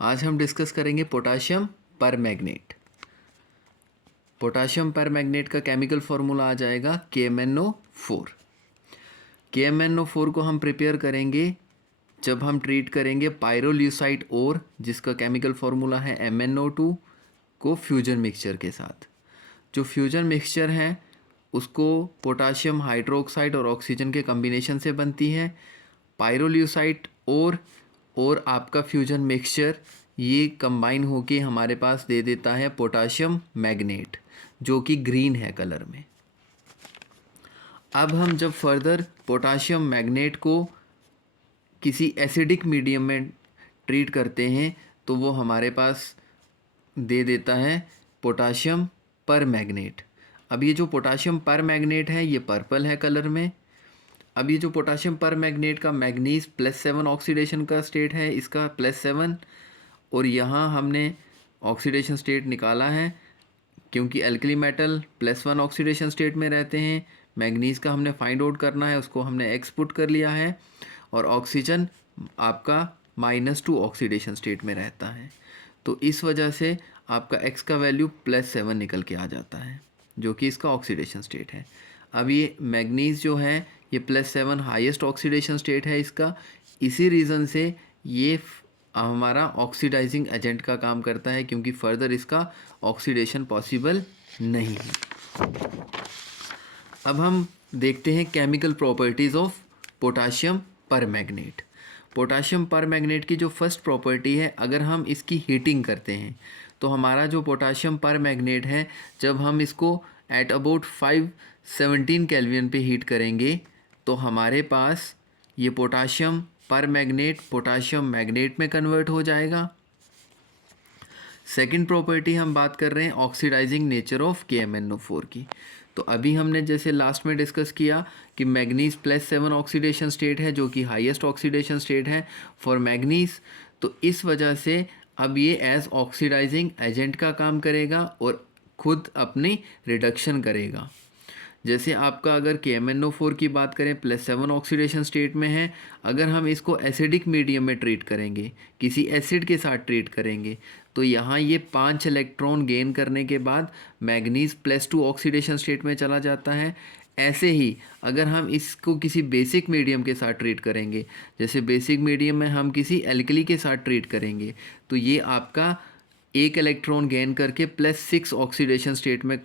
आज हम डिस्कस करेंगे पोटाशियम परमैंगनेट। पोटाशियम परमैंगनेट का केमिकल फार्मूला आ जाएगा KMnO4। KMnO4 को हम प्रिपेयर करेंगे जब हम ट्रीट करेंगे पायरोल्यूसाइड ओर, जिसका केमिकल फार्मूला है MnO2 को फ्यूजन मिक्सचर के साथ। जो फ्यूजन मिक्सचर है उसको पोटाशियम हाइड्रोक्साइड और ऑक्सीजन के कम्बिनेशन से बनती है। पायरोल्यूसाइड और आपका फ्यूजन मिक्सचर ये कंबाइन होके हमारे पास दे देता है पोटाशियम मैग्नेट, जो कि ग्रीन है कलर में। अब हम जब फर्दर पोटाशियम मैग्नेट को किसी एसिडिक मीडियम में ट्रीट करते हैं तो वो हमारे पास दे देता है पोटाशियम परमैंगनेट। अब ये जो पोटाशियम परमैंगनेट है ये पर्पल है कलर में। अब ये जो पोटाशियम परमैंगनेट का मैग्नीज +7 ऑक्सीडेशन का स्टेट है, इसका +7, और यहाँ हमने ऑक्सीडेशन स्टेट निकाला है क्योंकि एल्कली मेटल +1 ऑक्सीडेशन स्टेट में रहते हैं। मैग्नीज का हमने फाइंड आउट करना है, उसको हमने एक्स पुट कर लिया है, और ऑक्सीजन आपका -2 ऑक्सीडेशन स्टेट में रहता है। तो इस वजह से आपका एक्स का वैल्यू +7 निकल के आ जाता है, जो कि इसका ऑक्सीडेशन स्टेट है। अब ये मैग्नीज जो है ये +7 हाईएस्ट ऑक्सीडेशन स्टेट है इसका। इसी रीज़न से ये हमारा ऑक्सीडाइजिंग एजेंट का काम करता है, क्योंकि फर्दर इसका ऑक्सीडेशन पॉसिबल नहीं है। अब हम देखते हैं chemical properties of potassium permanganate. Potassium permanganate की जो फर्स्ट प्रॉपर्टी है, अगर हम इसकी हीटिंग करते हैं तो हमारा जो पोटाशियम परमैंगनेट है, जब हम इसको एट अबाउट 517 केल्विन पे हीट करेंगे तो हमारे पास ये पोटाशियम परमैंगनेट पोटाशियम मैग्नेट में कन्वर्ट हो जाएगा। सेकंड प्रॉपर्टी हम बात कर रहे हैं ऑक्सीडाइजिंग नेचर ऑफ KMnO4 की। तो अभी हमने जैसे लास्ट में डिस्कस किया कि मैग्नीज +7 ऑक्सीडेशन स्टेट है, जो कि हाईएस्ट ऑक्सीडेशन स्टेट है फॉर मैग्नीज। तो इस वजह से अब ये एज ऑक्सीडाइजिंग एजेंट का काम करेगा और खुद अपनी रिडक्शन करेगा। जैसे आपका अगर KMnO4 की बात करें +7 ऑक्सीडेशन स्टेट में है, अगर हम इसको एसिडिक मीडियम में ट्रीट करेंगे, किसी एसिड के साथ ट्रीट करेंगे, तो यहाँ ये 5 इलेक्ट्रॉन गेन करने के बाद मैग्नीज +2 ऑक्सीडेशन स्टेट में चला जाता है। ऐसे ही अगर हम इसको किसी बेसिक मीडियम के साथ ट्रीट करेंगे, जैसे बेसिक मीडियम में हम किसी एल्कली के साथ ट्रीट करेंगे, तो ये आपका 1 इलेक्ट्रॉन गेन करके +6 ऑक्सीडेशन स्टेट में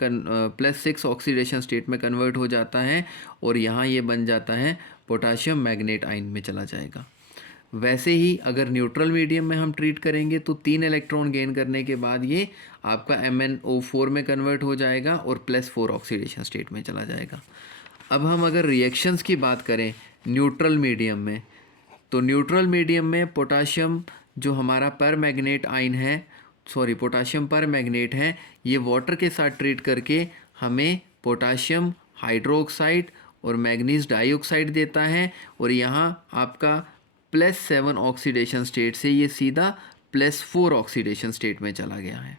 +6 ऑक्सीडेशन स्टेट में कन्वर्ट हो जाता है, और यहाँ ये बन जाता है पोटाशियम मैग्नेट आयन में चला जाएगा। वैसे ही अगर न्यूट्रल मीडियम में हम ट्रीट करेंगे तो 3 इलेक्ट्रॉन गेन करने के बाद ये आपका MnO4 में कन्वर्ट हो जाएगा और +4 ऑक्सीडेशन स्टेट में चला जाएगा। अब हम अगर रिएक्शंस की बात करें न्यूट्रल मीडियम में, तो न्यूट्रल मीडियम में पोटाशियम जो हमारा परमैंगनेट आयन है, पोटाशियम परमैंगनेट है, ये वाटर के साथ ट्रीट करके हमें पोटाशियम हाइड्रोक्साइड और मैग्नीज डाइऑक्साइड देता है, और यहाँ आपका +7 ऑक्सीडेशन स्टेट से ये सीधा +4 ऑक्सीडेशन स्टेट में चला गया है।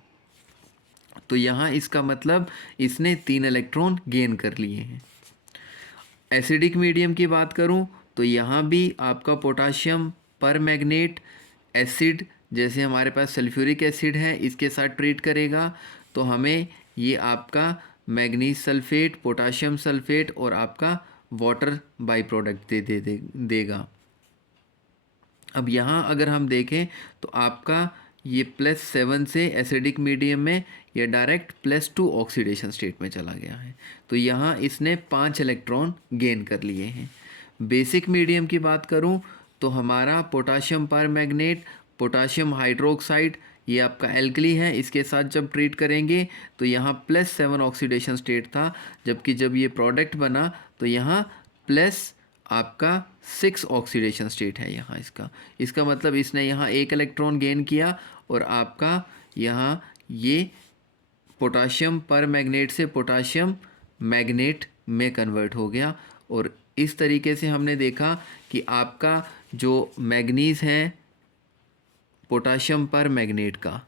तो यहाँ इसका मतलब इसने 3 इलेक्ट्रॉन गेन कर लिए हैं। एसिडिक मीडियम की बात करूँ तो यहाँ भी आपका पोटाशियम परमैंगनेट एसिड, जैसे हमारे पास सल्फ्यूरिक एसिड है, इसके साथ ट्रीट करेगा, तो हमें ये आपका मैग्नीज सल्फेट पोटाशियम सल्फेट और आपका वाटर बाई प्रोडक्ट देगा। अब यहाँ अगर हम देखें तो आपका ये +7 से एसिडिक मीडियम में ये डायरेक्ट +2 ऑक्सीडेशन स्टेट में चला गया है। तो यहाँ इसने 5 इलेक्ट्रॉन गेन कर लिए हैं। बेसिक मीडियम की बात करूँ तो हमारा पोटाशियम परमैंगनेट पोटाशियम हाइड्रोक्साइड ये आपका एल्कली है, इसके साथ जब ट्रीट करेंगे तो यहाँ +7 ऑक्सीडेशन स्टेट था, जबकि जब ये प्रोडक्ट बना तो यहाँ आपका 6 ऑक्सीडेशन स्टेट है यहाँ इसका मतलब इसने यहाँ 1 इलेक्ट्रॉन गेन किया, और आपका यहाँ ये पोटाशियम परमैंगनेट से पोटाशियम मैग्नेट में कन्वर्ट हो गया। और इस तरीके से हमने देखा कि आपका जो मैग्नीज है पोटाशियम परमैंगनेट का,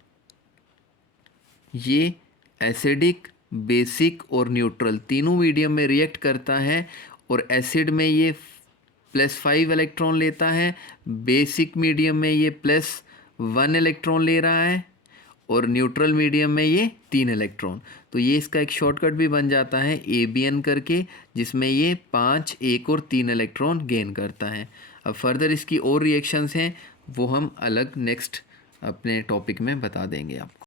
ये एसिडिक बेसिक और न्यूट्रल तीनों मीडियम में रिएक्ट करता है, और एसिड में ये +5 इलेक्ट्रॉन लेता है, बेसिक मीडियम में ये 1 इलेक्ट्रॉन ले रहा है और न्यूट्रल मीडियम में ये 3 इलेक्ट्रॉन। तो ये इसका एक शॉर्टकट भी बन जाता है ABN करके, जिसमें ये 5, 1 और 3 इलेक्ट्रॉन गेन करता है। अब फर्दर इसकी और रिएक्शंस हैं, वो हम अलग नेक्स्ट अपने टॉपिक में बता देंगे आपको।